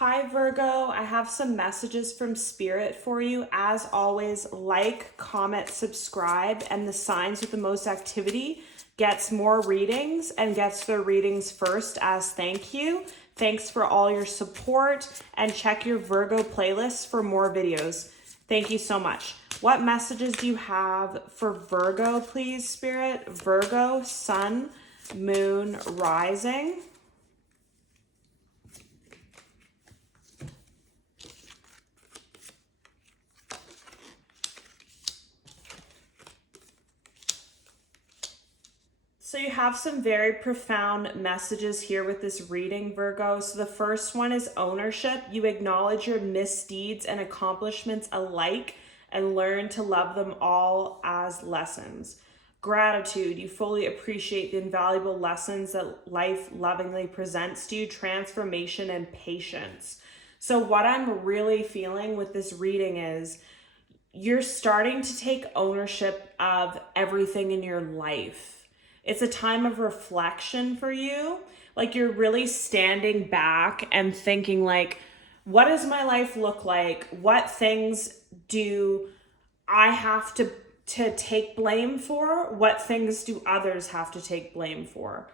Hi Virgo, I have some messages from Spirit for you. As always, like, comment, subscribe, and the signs with the most activity gets more readings and gets their readings first as thank you. Thanks for all your support, and check your Virgo playlist for more videos. Thank you so much. What messages do you have for Virgo, please, Spirit? Virgo, Sun, Moon, Rising. So you have some very profound messages here with this reading, Virgo. So the first one is ownership. You acknowledge your misdeeds and accomplishments alike and learn to love them all as lessons. Gratitude. You fully appreciate the invaluable lessons that life lovingly presents to you. Transformation and patience. So what I'm really feeling with this reading is you're starting to take ownership of everything in your life. It's a time of reflection for you. Like you're really standing back and thinking like, what does my life look like? What things do I have to take blame for? What things do others have to take blame for?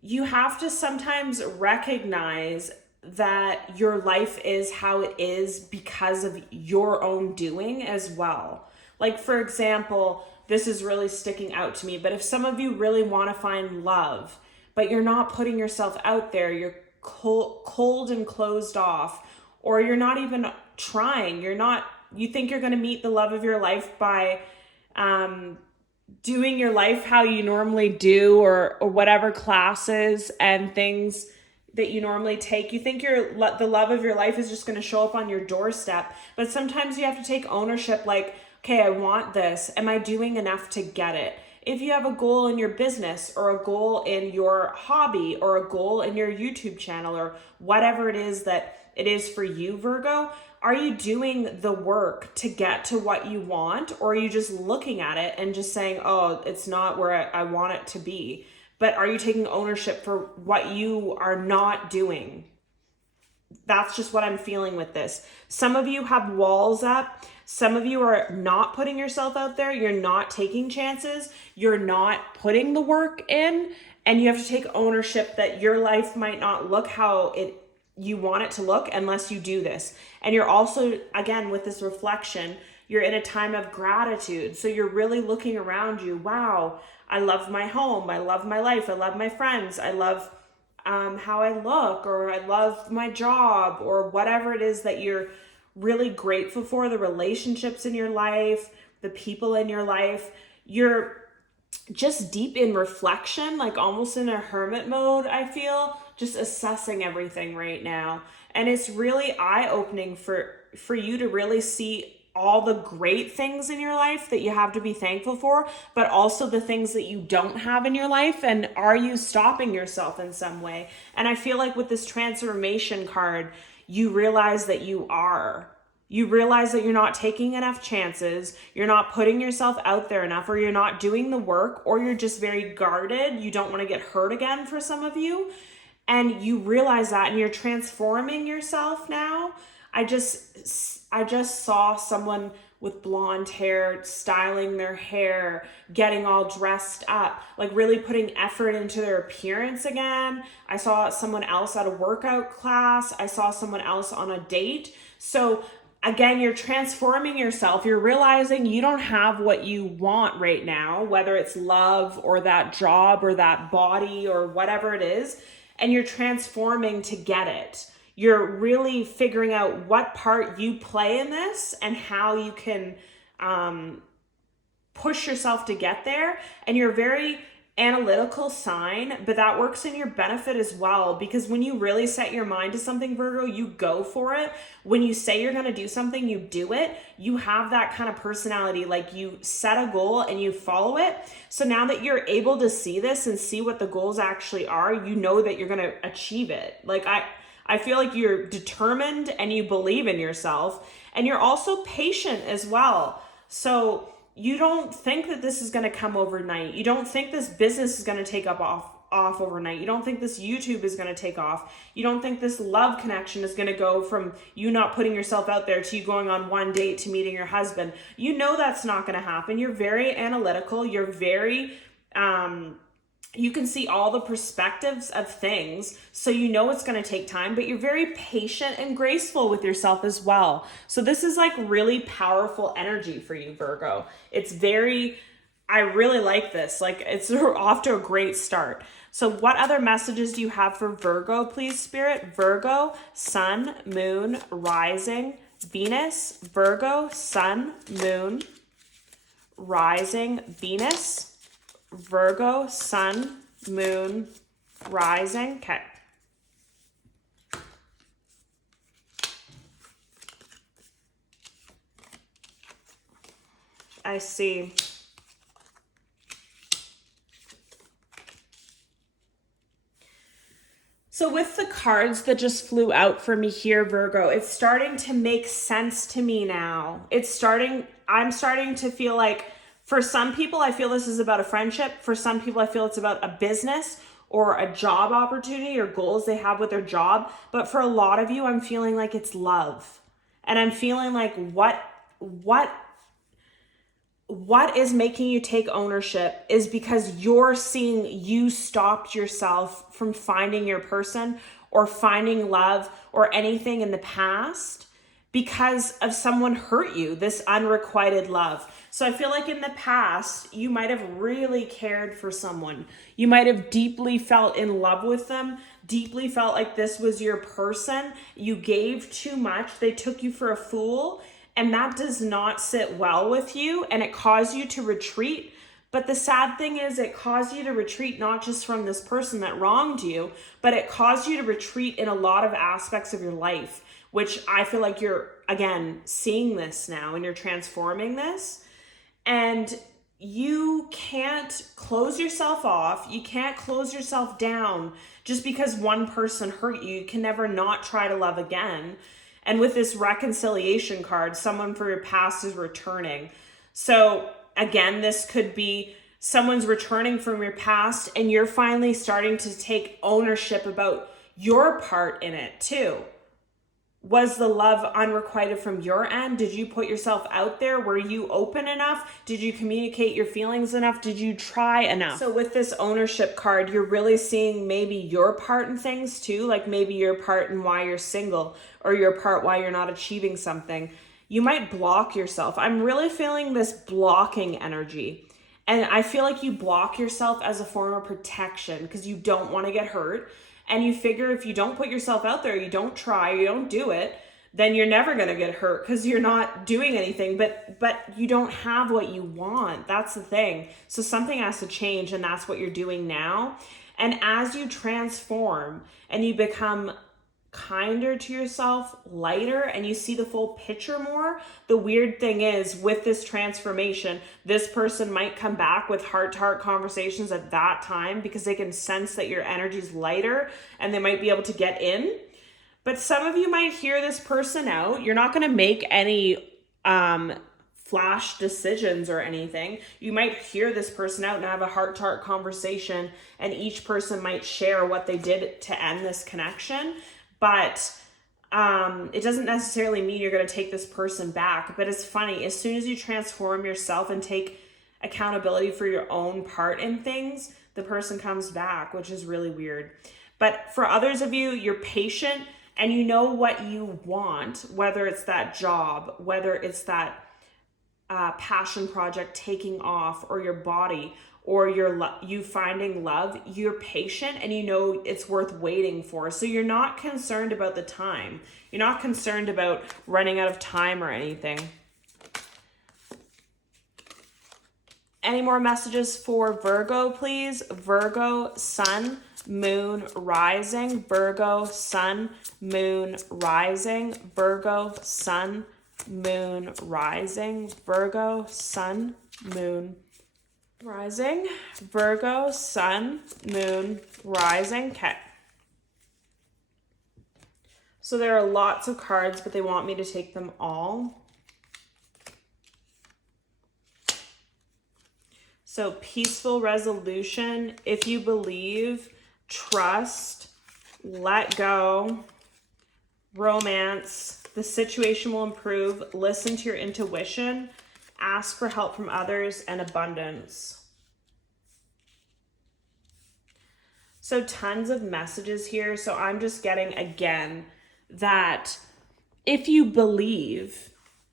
You have to sometimes recognize that your life is how it is because of your own doing as well. Like, for example, this is really sticking out to me, but if some of you really want to find love, but you're not putting yourself out there, you're cold and closed off, or you're not even trying, you think you're going to meet the love of your life by doing your life how you normally do, or whatever classes and things that you normally take. You think the love of your life is just going to show up on your doorstep, but sometimes you have to take ownership, like, okay, I want this. Am I doing enough to get it? If you have a goal in your business or a goal in your hobby or a goal in your YouTube channel or whatever it is that it is for you, Virgo, are you doing the work to get to what you want? Or are you just looking at it and just saying, oh, it's not where I want it to be? But are you taking ownership for what you are not doing? That's just what I'm feeling with this. Some of you have walls up. Some of you are not putting yourself out there. You're not taking chances. You're not putting the work in. And you have to take ownership that your life might not look how you want it to look unless you do this. And you're also, again, with this reflection, you're in a time of gratitude. So you're really looking around you. Wow, I love my home. I love my life. I love my friends. I love how I look, or I love my job, or whatever it is that you're really grateful for, the relationships in your life, the people in your life. You're just deep in reflection, like almost in a hermit mode, I feel, just assessing everything right now. And it's really eye-opening for you to really see all the great things in your life that you have to be thankful for, but also the things that you don't have in your life. And are you stopping yourself in some way? And I feel like with this transformation card, you realize that you are. You realize that you're not taking enough chances, you're not putting yourself out there enough, or you're not doing the work, or you're just very guarded. You don't want to get hurt again for some of you. And you realize that, and you're transforming yourself now. I just saw someone with blonde hair styling their hair, getting all dressed up, like really putting effort into their appearance again. I saw someone else at a workout class. I saw someone else on a date. So again, you're transforming yourself. You're realizing you don't have what you want right now, whether it's love or that job or that body or whatever it is, and you're transforming to get it. You're really figuring out what part you play in this and how you can push yourself to get there. And you're a very analytical sign, but that works in your benefit as well, because when you really set your mind to something, Virgo, you go for it. When you say you're going to do something, you do it. You have that kind of personality, like you set a goal and you follow it. So now that you're able to see this and see what the goals actually are, you know that you're going to achieve it. Like I feel like you're determined and you believe in yourself, and you're also patient as well. So you don't think that this is going to come overnight. You don't think this business is going to take off off overnight. You don't think this YouTube is going to take off. You don't think this love connection is going to go from you not putting yourself out there to you going on one date to meeting your husband. You know that's not going to happen. You're very analytical. You're very, you can see all the perspectives of things. So you know it's going to take time, but you're very patient and graceful with yourself as well. So this is like really powerful energy for you, Virgo. It's very, I really like this. Like it's off to a great start. So what other messages do you have for Virgo, please, Spirit? Virgo, Sun, Moon, Rising, Venus. Virgo, Sun, Moon, Rising, Venus. Virgo, Sun, Moon, Rising. Okay. I see. So with the cards that just flew out for me here, Virgo, it's starting to make sense to me now. I'm starting to feel like for some people, I feel this is about a friendship. For some people, I feel it's about a business or a job opportunity or goals they have with their job. But for a lot of you, I'm feeling like it's love. And I'm feeling like what is making you take ownership is because you're seeing you stopped yourself from finding your person or finding love or anything in the past because of someone hurt you, this unrequited love. So I feel like in the past, you might have really cared for someone. You might have deeply felt in love with them, deeply felt like this was your person. You gave too much. They took you for a fool. And that does not sit well with you, and it caused you to retreat. But the sad thing is it caused you to retreat not just from this person that wronged you, but it caused you to retreat in a lot of aspects of your life, which I feel like you're, again, seeing this now and you're transforming this. And you can't close yourself off. You can't close yourself down just because one person hurt you. You can never not try to love again. And with this reconciliation card, someone for your past is returning. So again, this could be someone's returning from your past and you're finally starting to take ownership about your part in it too. Was the love unrequited from your end? Did you put yourself out there? Were you open enough? Did you communicate your feelings enough? Did you try enough? So with this ownership card, you're really seeing maybe your part in things too, like maybe your part in why you're single or your part why you're not achieving something. You might block yourself. I'm really feeling this blocking energy. And I feel like you block yourself as a form of protection because you don't want to get hurt. And you figure if you don't put yourself out there, you don't try, you don't do it, then you're never going to get hurt because you're not doing anything, but you don't have what you want. That's the thing. So something has to change, and that's what you're doing now. And as you transform and you become kinder to yourself, lighter, and you see the full picture more, the weird thing is with this transformation, this person might come back with heart-to-heart conversations at that time because they can sense that your energy is lighter and they might be able to get in. But some of you might hear this person out. You're not going to make any flash decisions or anything. You might hear this person out and have a heart-to-heart conversation, and each person might share what they did to end this connection. But it doesn't necessarily mean you're going to take this person back. But it's funny, as soon as you transform yourself and take accountability for your own part in things, the person comes back, which is really weird. But for others of you, you're patient and you know what you want, whether it's that job, whether it's that passion project taking off, or your body, or you finding love. You're patient and you know it's worth waiting for. So you're not concerned about the time. You're not concerned about running out of time or anything. Any more messages for Virgo, please? Virgo, Sun, Moon, Rising. Virgo, Sun, Moon, Rising. Virgo, Sun, Moon, Rising. Virgo, Sun, Moon, Rising. Virgo, Sun, Moon, Rising. Okay. So there are lots of cards, but they want me to take them all. So peaceful resolution, if you believe, trust, let go, romance, the situation will improve, listen to your intuition, ask for help from others, and abundance. So tons of messages here. So I'm just getting, again, that if you believe,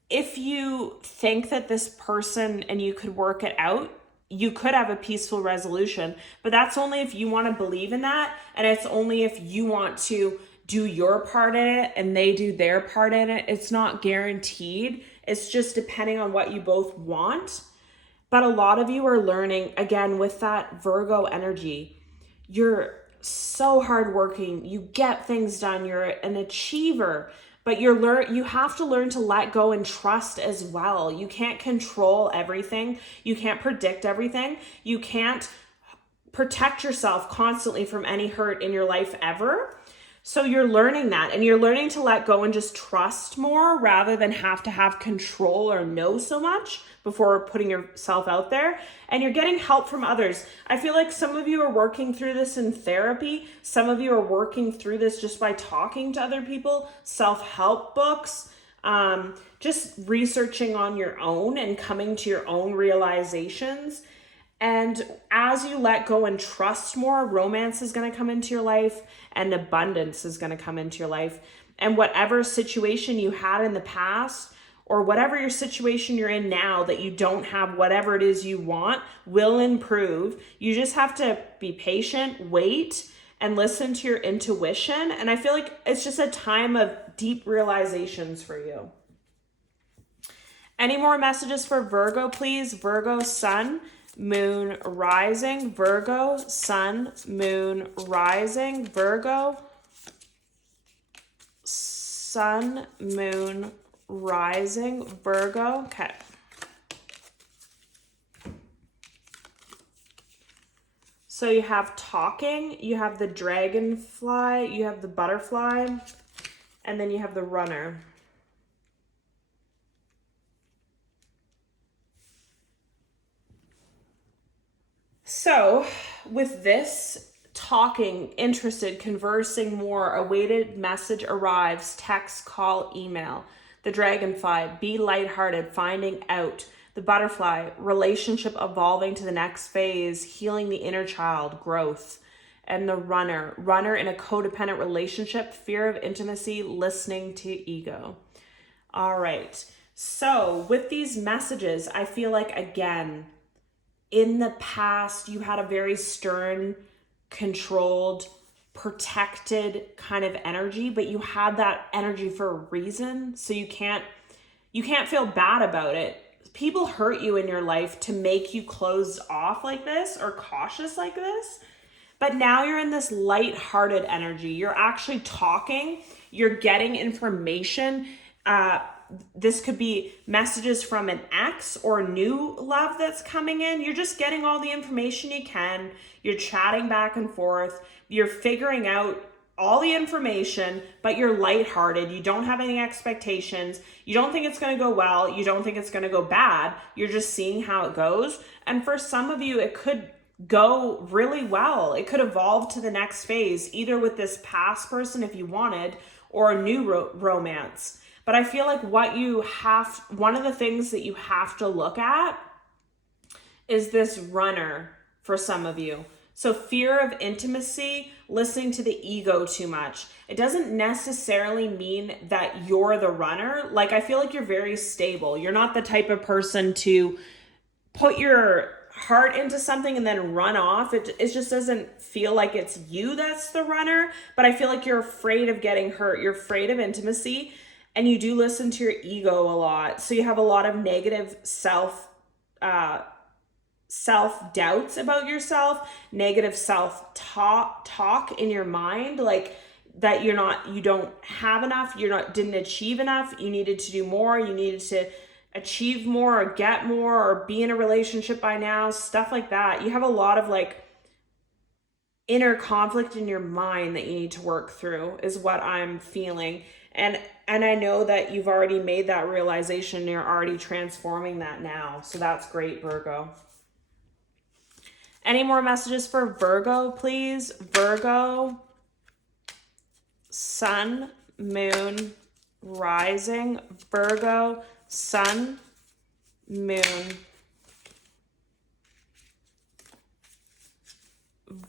if you think that this person and you could work it out, you could have a peaceful resolution, but that's only if you want to believe in that. And it's only if you want to do your part in it and they do their part in it. It's not guaranteed. It's just depending on what you both want. But a lot of you are learning, again, with that Virgo energy, you're so hardworking, you get things done, you're an achiever, but you have to learn to let go and trust as well. You can't control everything. You can't predict everything. You can't protect yourself constantly from any hurt in your life ever. So you're learning that, and you're learning to let go and just trust more rather than have to have control or know so much before putting yourself out there. And you're getting help from others. I feel like some of you are working through this in therapy. Some of you are working through this just by talking to other people, self-help books, just researching on your own and coming to your own realizations. And as you let go and trust more, romance is going to come into your life and abundance is going to come into your life. And whatever situation you had in the past or whatever your situation you're in now that you don't have whatever it is you want will improve. You just have to be patient, wait, and listen to your intuition. And I feel like it's just a time of deep realizations for you. Any more messages for Virgo, please? Virgo, Sun, Moon, Rising. Virgo, Sun, Moon, Rising. Virgo, Sun, Moon, Rising. Virgo. Okay. So you have talking, you have the dragonfly, you have the butterfly, and then you have the runner. So with this, talking, interested, conversing more, awaited message arrives, text, call, email. The dragonfly, be lighthearted, finding out. The butterfly, relationship evolving to the next phase, healing the inner child, growth. And the runner in a codependent relationship, fear of intimacy, listening to ego. All right. So with these messages, I feel like, again, in the past, you had a very stern, controlled, protected kind of energy, but you had that energy for a reason. So you can't feel bad about it. People hurt you in your life to make you closed off like this or cautious like this. But now you're in this light-hearted energy. You're actually talking. You're getting information. This could be messages from an ex or new love that's coming in. You're just getting all the information you can. You're chatting back and forth. You're figuring out all the information, but you're lighthearted. You don't have any expectations. You don't think it's going to go well. You don't think it's going to go bad. You're just seeing how it goes. And for some of you, it could go really well. It could evolve to the next phase, either with this past person if you wanted, or a new romance. But I feel like one of the things that you have to look at is this runner for some of you. So fear of intimacy, listening to the ego too much. It doesn't necessarily mean that you're the runner. Like, I feel like you're very stable. You're not the type of person to put your heart into something and then run off. It just doesn't feel like it's you that's the runner. But I feel like you're afraid of getting hurt. You're afraid of intimacy. And you do listen to your ego a lot. So you have a lot of negative self-doubts about yourself, negative self-talk in your mind, like that you don't have enough, didn't achieve enough, you needed to do more, you needed to achieve more or get more or be in a relationship by now, stuff like that. You have a lot of like inner conflict in your mind that you need to work through is what I'm feeling. And I know that you've already made that realization. You're already transforming that now. So that's great, Virgo. Any more messages for Virgo, please? Virgo, Sun, Moon, Rising. Virgo, Sun, Moon.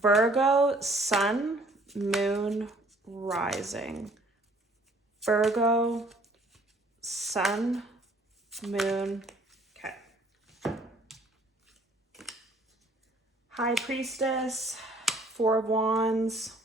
Virgo, Sun, Moon, Rising. Virgo, Sun, Moon. Okay. High Priestess, Four of Wands.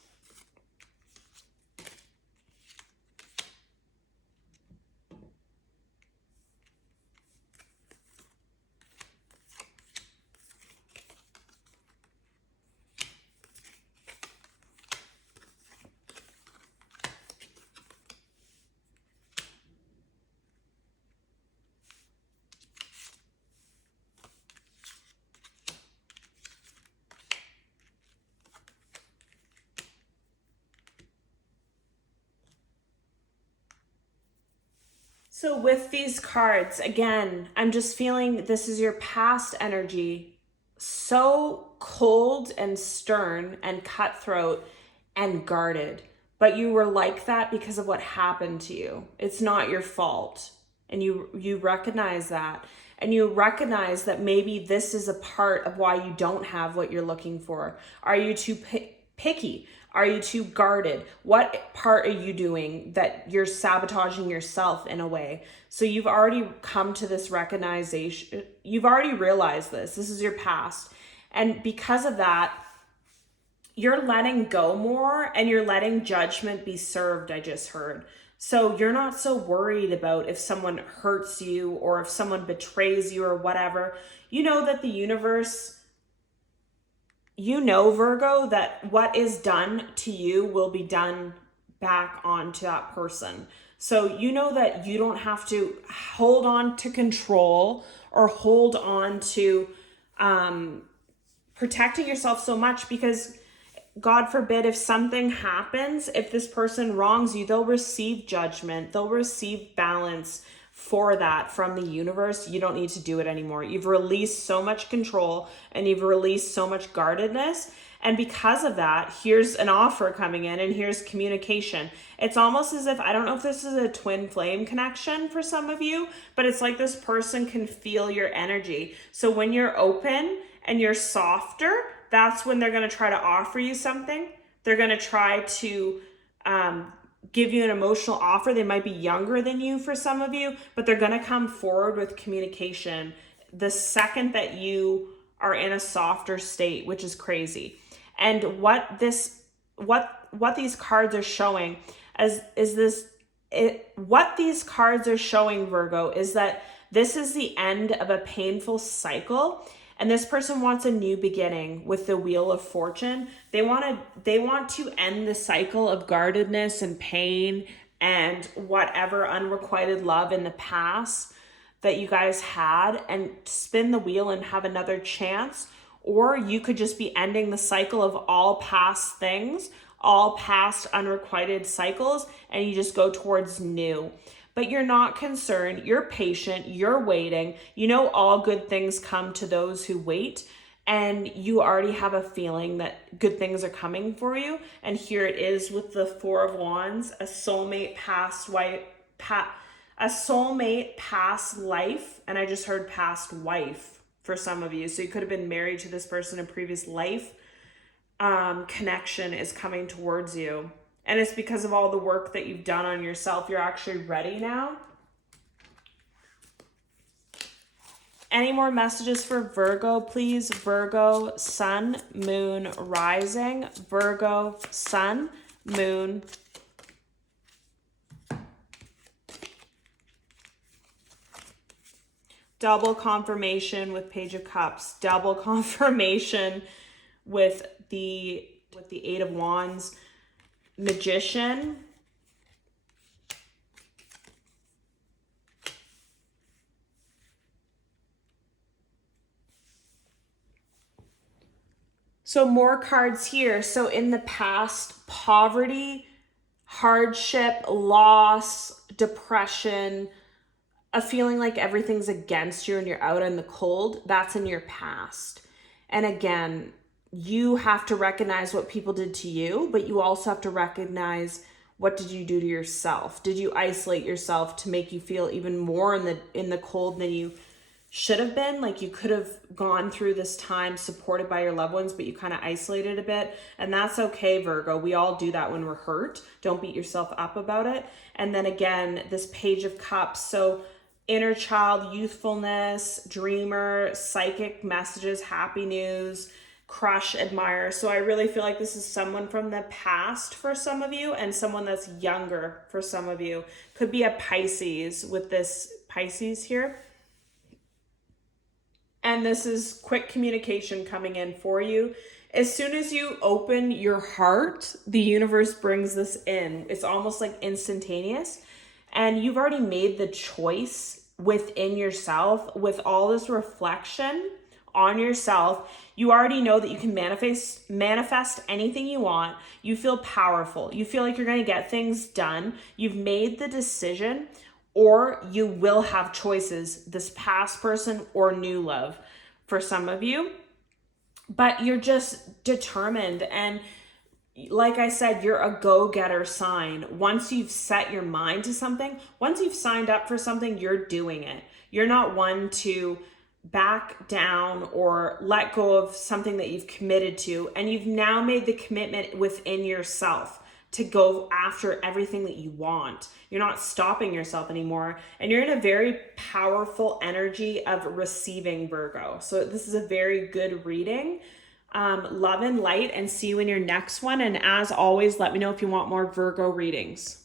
So with these cards, again, I'm just feeling this is your past energy, so cold and stern and cutthroat and guarded. But you were like that because of what happened to you. It's not your fault. And you recognize that. And you recognize that maybe this is a part of why you don't have what you're looking for. Are you too picky? Are you too guarded? What part are you doing that you're sabotaging yourself in a way? So you've already come to this recognition. You've already realized this. This is your past. And because of that, you're letting go more and you're letting judgment be served, I just heard. So you're not so worried about if someone hurts you or if someone betrays you or whatever. You know that the universe, you know, Virgo, that what is done to you will be done back onto that person. So you know that you don't have to hold on to control or hold on to protecting yourself so much, because God forbid, if something happens, if this person wrongs you, they'll receive judgment, they'll receive balance for that from the universe. You don't need to do it anymore. You've released so much control and you've released so much guardedness. And because of that, here's an offer coming in and here's communication. It's almost as if, I don't know if this is a twin flame connection for some of you, but it's like this person can feel your energy. So when you're open and you're softer, that's when they're going to try to offer you something. They're going to try to give you an emotional offer. They might be younger than you for some of you, but they're going to come forward with communication the second that you are in a softer state, which is crazy. And what these cards are showing what these cards are showing, Virgo, is that this is the end of a painful cycle. And this person wants a new beginning with the Wheel of Fortune. They want to end the cycle of guardedness and pain and whatever unrequited love in the past that you guys had, and spin the wheel and have another chance. Or you could just be ending the cycle of all past things, all past unrequited cycles, and you just go towards new. But you're not concerned, you're patient, you're waiting. You know all good things come to those who wait, and you already have a feeling that good things are coming for you. And here it is with the Four of Wands, a soulmate past life, and I just heard past wife for some of you. So you could have been married to this person in a previous life. Connection is coming towards you. And it's because of all the work that you've done on yourself. You're actually ready now. Any more messages for Virgo, please? Virgo, Sun, Moon, Rising. Virgo, Sun, Moon. Double confirmation with Page of Cups. Double confirmation with the Eight of Wands. Magician. So more cards here. So in the past, poverty, hardship, loss, depression, a feeling like everything's against you and you're out in the cold, that's in your past. And again, you have to recognize what people did to you, but you also have to recognize, what did you do to yourself? Did you isolate yourself to make you feel even more in the cold than you should have been? Like, you could have gone through this time supported by your loved ones, but you kind of isolated a bit. And that's okay, Virgo. We all do that when we're hurt. Don't beat yourself up about it. And then again, this Page of Cups. So inner child, youthfulness, dreamer, psychic messages, happy news, crush, admire. So I really feel like this is someone from the past for some of you, and someone that's younger for some of you. Could be a Pisces with this Pisces here. And this is quick communication coming in for you. As soon as you open your heart, the universe brings this in. It's almost like instantaneous. And you've already made the choice within yourself with all this reflection on yourself. You already know that you can manifest anything you want. You feel powerful. You feel like you're going to get things done. You've made the decision, or you will have choices, this past person or new love for some of you. But you're just determined. And like I said, you're a go-getter sign. Once you've set your mind to something, once you've signed up for something, you're doing it. You're not one to back down or let go of something that you've committed to. And you've now made the commitment within yourself to go after everything that you want. You're not stopping yourself anymore. And you're in a very powerful energy of receiving, Virgo. So this is a very good reading. Love and light, and see you in your next one. And as always, let me know if you want more Virgo readings.